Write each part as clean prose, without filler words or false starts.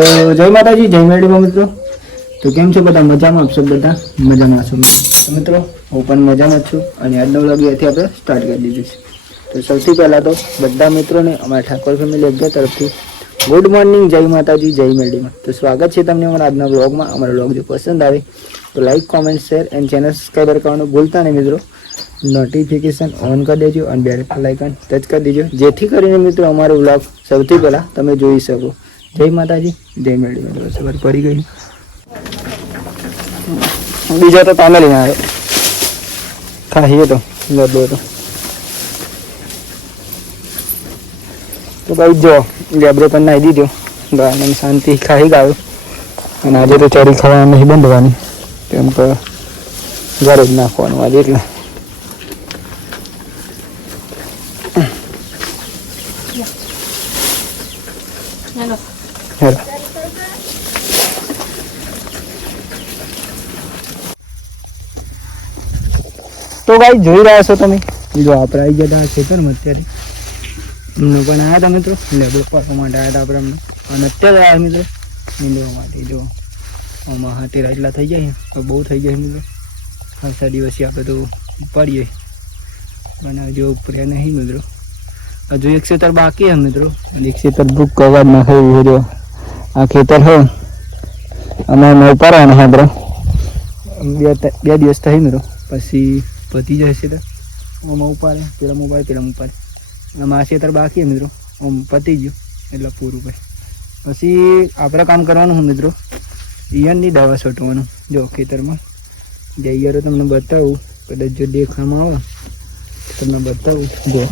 જય માતાજી, જય મેરડીમાં મિત્રો. તો કેમ છો બધા? મજામાં? આપ સૌ બધા મજામાં છો? તો મિત્રો હું પણ મજામાં છું અને આજનો વ્લોગ અહીંયાથી આપણે સ્ટાર્ટ કરી દીધું છે. તો સૌથી પહેલાં તો બધા મિત્રોને અમારા ઠાકોર ફેમિલી અગિયાર તરફથી ગુડ મોર્નિંગ, જય માતાજી, જય મેરડીમાં. તો સ્વાગત છે તમને અમારા આજના વ્લોગમાં. અમારો વ્લોગ જો પસંદ આવે તો like, comment, share and channel subscriber કરવાનું ભૂલતા નહીં મિત્રો. નોટિફિકેશન ઓન કરી દેજો અને બેલ આઇકન ટચ કરી દેજો, જેથી કરીને મિત્રો અમારો વ્લોગ સૌથી પહેલાં તમે જોઈ શકો. જય માતાજી, જય મેરડી. સવાર પડી ગઈ. બીજો તો તમે લઈને આવ્યો ખાઈએ તો ગરબો તો ભાઈ જો લેબરો પણ નાહી દીધો, ગાને શાંતિ ખાઈ ગયો. અને આજે તો ચરી ખાવાનું નહીં બંધવાની, કેમ કે ઘરે જ નાખવાનું આજે એટલે. હેલો તો ભાઈ જોઈ રહ્યા છો તમે, જો આપણે આવી ગયા ખેતરમાં અત્યારે. અમને પણ આવ્યા હતા મિત્રો, લેબડો પાકવા માટે આવ્યા હતા આપણે અમને. અને અત્યારે આવ્યા મિત્રો નીંદવા માટે. જો આમાં હાથેરા એટલા થઈ જાય તો બહુ થઈ જાય મિત્રો. ખાસા દિવસથી આપણે તો ઉપાડીએ અને હજુ ઉપર્યા નહીં મિત્રો. હજુ એક ખેતર બાકી છે મિત્રો. એક ખેતર બુક કરવા ના થયું. જો આ ખેતર હોય અમે ઉપાડવાના આપણે બે દિવસ થઈ મિત્રો, પછી પતી જાય છે. આમાં ઉપાડે પેલા ઉપાડે આમાં આ ખેતર બાકી મિત્રો. આમ પતી ગયું એટલે પૂરું ભાઈ. પછી આપણે કામ કરવાનું હોય મિત્રો, ઈયળની દવા છોટવાનું. જો ખેતરમાં જે ઈયળો તમને બતાવું, કદાચ જો દેખામાં આવે તમને બતાવું. જો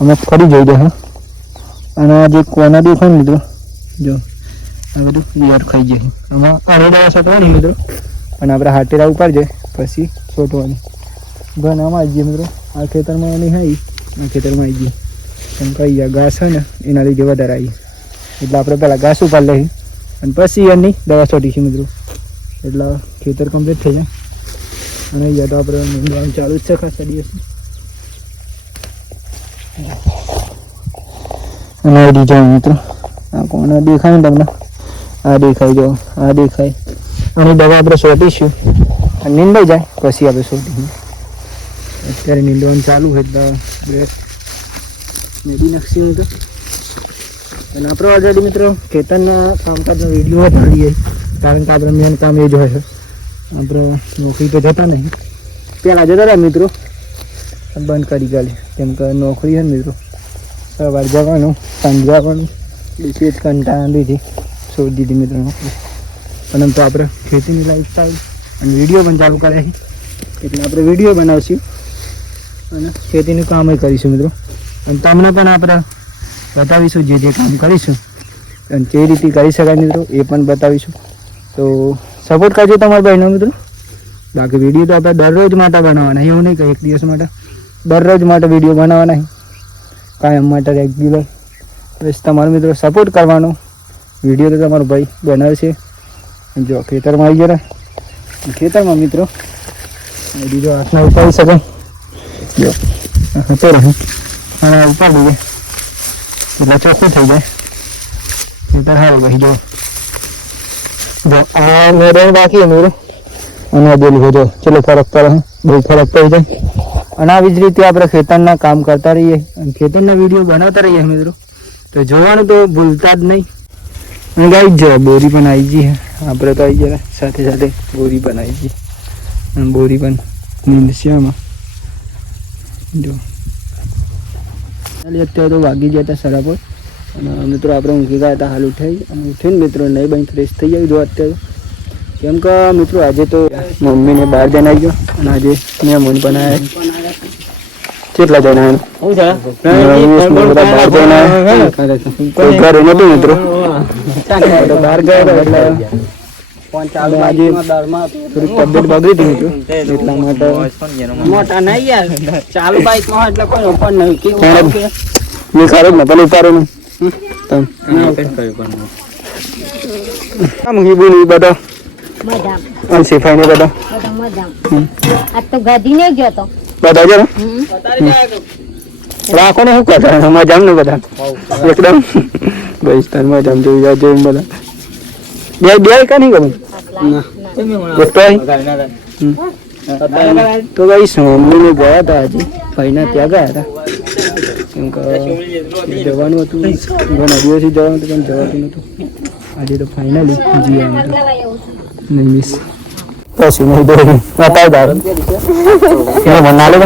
અમે ફરી જઈ જાય અને આ જે કોના દેખાય મિત્રો, જો આ બધું ઈયળ ખાઈ જાય. આમાં આરે દવા છોટવાની મિત્રો, અને આપણે હાટેરા ઉપાડી જાય પછી છોટવાની. ઘણામાં આવી ગઈ મિત્રો. આ ખેતરમાં એની આવી, આ ખેતરમાં આવી ગઈ. એમ કહી ગયા ઘાસ હોય ને એના લીધે વધારે આવી, એટલે આપણે પહેલાં ઘાસ ઉપાડી લઈએ અને પછી એની દવા છોટીશું મિત્રો. એટલે ખેતર કમ્પ્લીટ થઈ જાય. અને અહીંયા તો આપણે નીંદવાનું ચાલુ જ છે ખાસા દિવસ. અને આવી જાઓ મિત્રો, આ કોણ દેખાય ને તમને? આ દેખાય, જો આ દેખાય. આની દવા આપણે છોટીશું અને નીંદાઈ જાય પછી આપણે છોટીશું. અત્યારે નીંદવાનું ચાલુ છે એટલે મેળી નાખશું મિત્રો. અને આપણે ઓલરેડી મિત્રો ખેતરના કામકાજનો વિડીયો વધારીએ, કારણ કે આપણે મેન કામ એ જ હોય છે. આપણે નોકરી તો જતા નહીં, પહેલાં જતા હતા મિત્રો, બંધ કરી ગાલી. કેમ કે નોકરી છે મિત્રો, સવાર જવાનું સાંજ જવાનું, બીજી જ કંટાળા લીધી છોડી દીધી મિત્રો નોકરી. પરંતુ આપણે ખેતીની લાઈફસ્ટાઈલ અને વિડીયો પણ ચાલુ કર્યા છે, એટલે આપણે વિડીયો બનાવીશું અને ખેતીનું કામ કરીશું મિત્રો. અને તમને પણ આપણે બતાવીશું જે જે કામ કરીશું અને જે રીતે કરી શકાય મિત્રો એ પણ બતાવીશું. તો સપોર્ટ કરજો તમારા ભાઈનો મિત્રો. બાકી વિડીયો તો આપણે દરરોજ માટે બનાવવાના, એવું નહીં કે એક દિવસ માટે, દરરોજ માટે વિડીયો બનાવવાના, કાયમ માટે રેગ્યુલર. બસ તમારો મિત્રો સપોર્ટ કરવાનો. વિડીયો તો તમારો ભાઈ બનાવે છે. જો ખેતરમાં આવી ગયા, ખેતરમાં મિત્રો બીજો હાથમાં ઉપાડી શકે. જો હતો રહે અને ઉપાડી દે એટલે ચોખ્ખું થઈ જાય. ખેતર સારું ભાઈ. જો આ મેરો બાકી મેરો અને બેલું જો ચલો ફરક પડે, બહુ ફરક પડી જાય. અને આવી જ રીતે આપણે ખેતરના કામ કરતા રહીએ અને ખેતરના વિડીયો બનાવતા રહીએ મિત્રો. તો જોવાનું તો ભૂલતા જ નહીં. અને ગાઈ જ બોરી પણ આવી ગઈ. આપણે તો આવી ગયા સાથે સાથે બોરી પણ આવી ગઈ. અને બોરી પણ નીંદશે આમાં. જો અત્યારે તો વાગી ગયા હતા સરાપર. અને મિત્રો આપણે ઊંઘી ગયા હતા, હાલ ઉઠાઈ અને ઉઠીને મિત્રો નહીં બની ફ્રેશ થઈ જાય. જો અત્યારે કેમ કે મિત્રો આજે તો મમ્મીને બહાર જઈને આવી ગયો અને આજે મહેમાન પણ આવ્યા. કેટલા જણા બહાર જઈને ઘરે નતું મિત્રો, બહાર ગયા એટલે આજે થોડી તબિયત બગડી હતી મિત્રો, એટલા માટે મોટા નહીં યાર ચાલુ બાઈક માં એટલે કોઈ ઉપર નહીં મેં ખરું ને પેલું ઉતારો ને બધા સિફાઈ ને બધા બધા છે ને રાખો ને શું કરતા મજા ને બધા એકદમ બસ તારમાં જમ જોઈ જા જોઈ મને બે બે કા નહીં ગમે ના તો ગાઈસ મમ્મીને ગયા હતા આજે ભાઈના ત્યાં ગયા હતા કેમ કે જવાનું હતું ઘણા દિવસથી જવાનું હતું પણ જવાતું નહોતું આજે તો ફાઇનલી જી આવ્યું નહીં મિસ કશું નહીં દોરી બતાવી દારૂ એને મને ના લે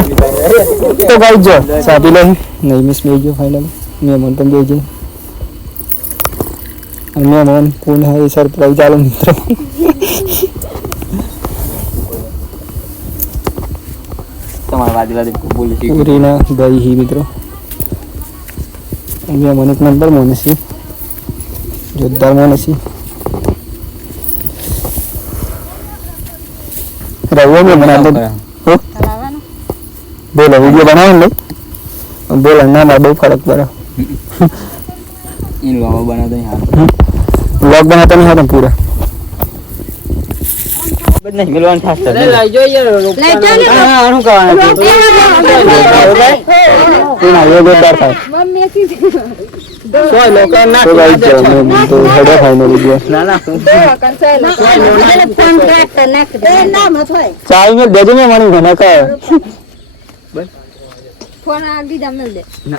તો ગાઈ જો સાપી લઈ નહીં મિસ મેં ગયો ફાઇનલી મેં મન પણ જઈ ગઈ અને મન કોણ હોય સરપ્રાઈઝ ચાલુ મિત્રો પૂરીના ગઈ હી મિત્રો અહીંયા મને એક નંબર મોનસી જોરદાર મોનસી રવિ મેં બના દો બોલો વિડીયો બનાવો ને બોલો ના ના બહુ ફરક પડે इन व्लॉग बनाते हैं व्लॉग बनाते नहीं हम पूरा नहीं मिलवान फास्ट ले ला जो ये ले जा हां अनु का ना ये बेकार था मम्मी की दो लोग ना तो भाई तो हेडर फाइनली गया ना ना दो कैंसिल फोन काट ना दे ना मत होय चाय में दे दे मैं मनी बना का बस फोन आगे जमल दे ना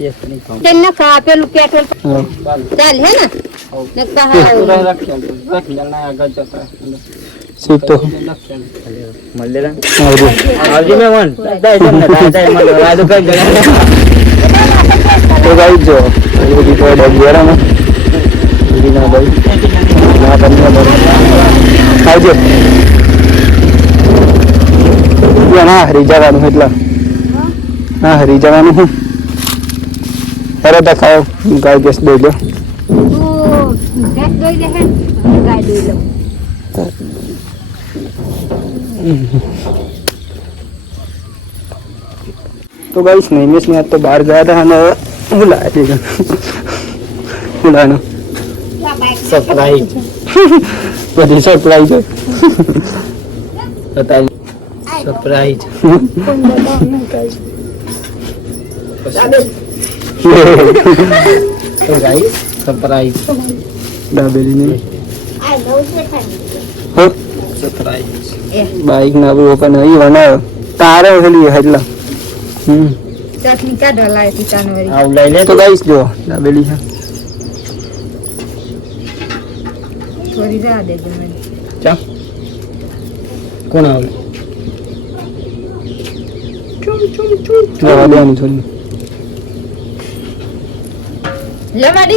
तेना का पेलू पेट्रोल चल है ना ने कहा रख लेना आगे जाता सीट तो मल्लेला आवजी में वन दाई दाई मन राजू का गया तो गाइस जो ये भी तो डगियारा में दीना भाई ना बनना आवजे ये ना हरी जगह मतलब हां हरी जगह में अरे दिखाओ गाय गैस दे लो गैस दे दे है गाय दे लो तो गाइस नहीं मिस में तो बाहर गया था ना बुलाया ठीक है बुलाना सरप्राइज बड़ी सरप्राइज बताइए सरप्राइज तो गाइस सरप्राइज दाबेली ने आई नो सरप्राइज बाइक ना वो ओपन नहीं बना तारे होली हल्ला चटनी का डाला है किचन में आओ ले ले तो गाइस जो दाबेली है थोड़ी जा दे दे मैं चा कौन आओ चुम चुम चुम ले दे नहीं थोड़ी ले माडी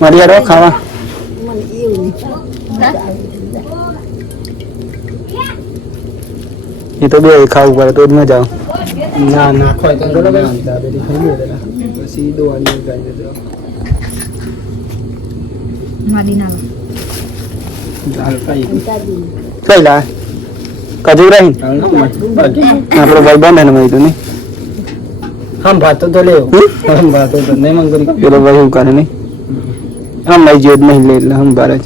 मारिया रो खावा मन એવું ये तो બે ખાવું પડે તો જ મજા આવે ના ના ખોય તો બોલો ભાઈ દાબેલી ખાઈ લે પછી દોવાની ગાઈ દે માડી ના દાલ ફ્રાઈ કઈ લા કજુ રહી આપણો ભાઈ બંધ ને મઈ તો નહીં हम भातो तो ले हम भातो तो नहीं मांग करी पेलो भाई हम करे नहीं हम नहीं जेद नहीं ले हम बारह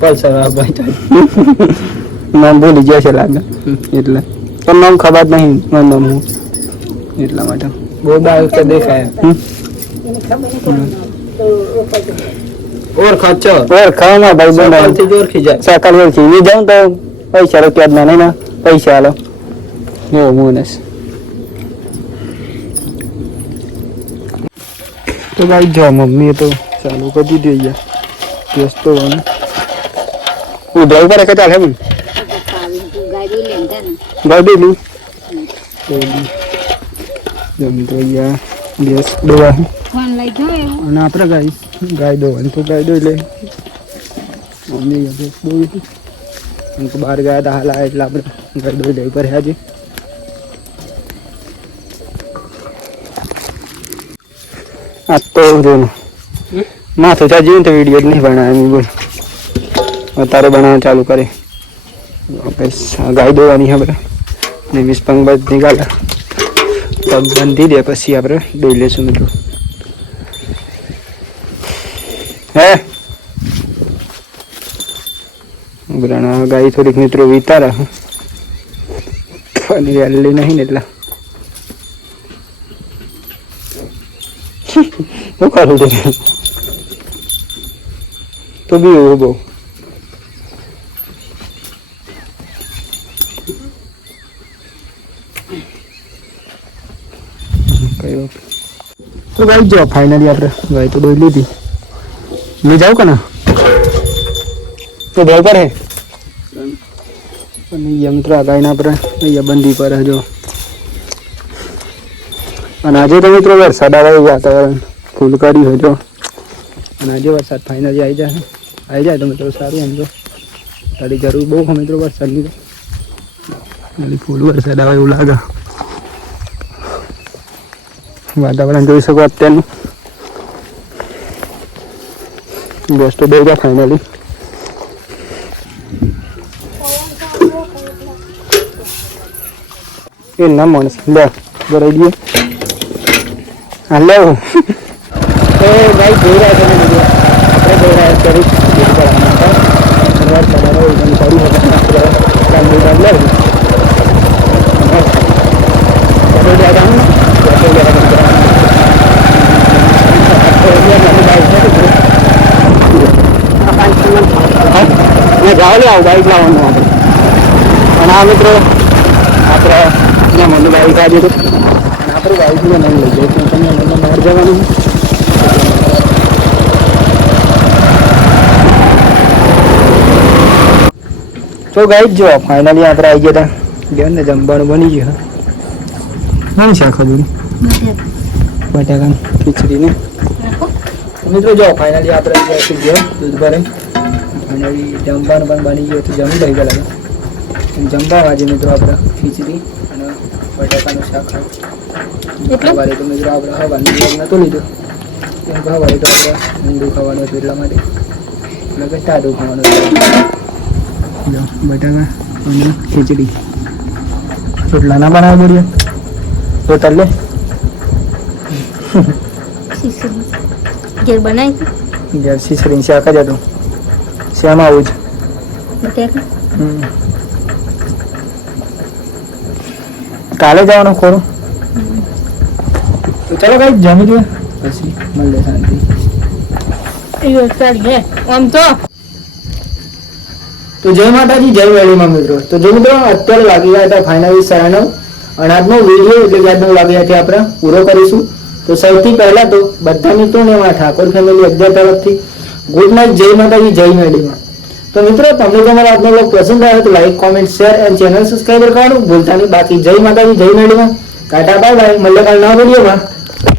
पल्सर आ भाई नाम बोली जैसे लागा એટલે પણ નામ ખબર નહીં મારું નામ હું એટલા માટે બહુ બાર કે દેખાય એને ખબર નહીં और खर्चो और खाना भाई बंदा से जोर खींचा साकल जोर खींच जाऊं तो पैसा रुपया ना नहीं ना पैसा लो वो मोनस तो भाई जो मम्मी तो चालू कर दी दिया गैस तो है वो ड्राइवर है क्या है मन गाड़ी लेंगे ना गाड़ी ली जम तो या गैस दो है फोन लई जो અને આપણે ગાય દોવાની તો ગાય દોઈ લે મમ્મી ગેસ દોઈ हमको बाहर गया था हाल એટલે આપણે ગાય દોઈ લઈ પર હાજી आ तो जो माँ सोचा जी तो वीडियो नहीं बनाया मैं बोल और तारे बनाना चालू करे गाय दोवानी है बरा ने मिस पंग बस निकाला तब बंदी दे पसी આપણે દોઈ લેશું મિત્રો હે બરાના ગાય થોડીક મિત્રો વિતારા પણ વેલી નહીં ને એટલા શું કરું છે તો બી એવું બહુ તો ગાઈ જો ફાઇનલી આપણે ગાય તો દોઈ લીધી મેં જાઉં કે ના તો ભાઈ પર હે અને યંત્ર ગાયના આપણે અહીંયા બંધી પર જો અને આજે તો મિત્રો વરસાદ આવે વાતાવરણ ફૂલ કર્યું હોય જો અને આજે વરસાદ ફાઇનલી આવી જાય તો મિત્રો સારું એમ તો તારી જરૂર બહુ મિત્રો વરસાદની તો ફૂલ વરસાદ આવે એવું લાગે વાતાવરણ જોઈ શકો અત્યારનું બસ તો દઈ ગયા ફાઇનલી એ ના માણસ લે ભરાઈ દઈએ હાલો તો ભાઈ જોઈ રહ્યા છે ને આપણે જોઈ રહ્યા કરી જાવ લે આવું બાઈક લાવવાનું આપણે અને આ મિત્રો આપણે ત્યાં મને બાઈક આજે તો અને આપણે બાઈકમાં નહીં લઈ જાય તમને મને બહાર જવાનું તો ગાઈ જો ફાઇનલી આપણે આવી ગયા હતા ને જમવાનું બની ગયું ઘણી શાક હતું બટાકાની ખીચડી ને મિત્રો જો ફાઇનલી આપણે ગયા દૂધ ભરે ફાઇનલી જમવાનું પણ બની ગયું હતું જમી લઈ ગયા જમવા આજે મિત્રો આપણે ખીચડી અને બટાકાનું શાક ખાવા તો મિત્રો આપણે હવાનું નહોતું લીધું કેમ કે હવારે તો આપણે ઊંડું ખાવાનું હતું એટલા માટે એટલે કે ટાઢું ખાવાનું બટાકા અને ખીચડી રોટલા ના બનાવવા પડ્યા રોટલ લે ઘેર બનાવી ઘેર શીસરી શાક જ હતું શ્યામ આવું જ કાલે જવાનું ખોરું તો ચાલો કઈ જમી દે પછી મળે શાંતિ આમ તો જય માતાજી જય વેળીમાં મિત્રો તો જો મિત્રો અત્યારે લાગી ગયા હતા ફાઇનલી 9:30 અને આજનો વિડીયો એટલે કે આજનો લાગી ગયા આપણે પૂરો કરીશું તો સૌથી પહેલા તો બધા મિત્રોને અમારા ઠાકોર ફેમિલી અધ્યાય તરફથી ગુડ નાઇટ જય માતાજી જય મેડીમાં તો મિત્રો તમને જો અમારો આજનો બ્લોગ પસંદ આવે તો like comment share and channel subscribe કરવાનું ભૂલતા નહીં બાકી જય માતાજી જય મેડીમાં ટાટા બાય બાય મળીએ કાલ નવા વિડીયોમાં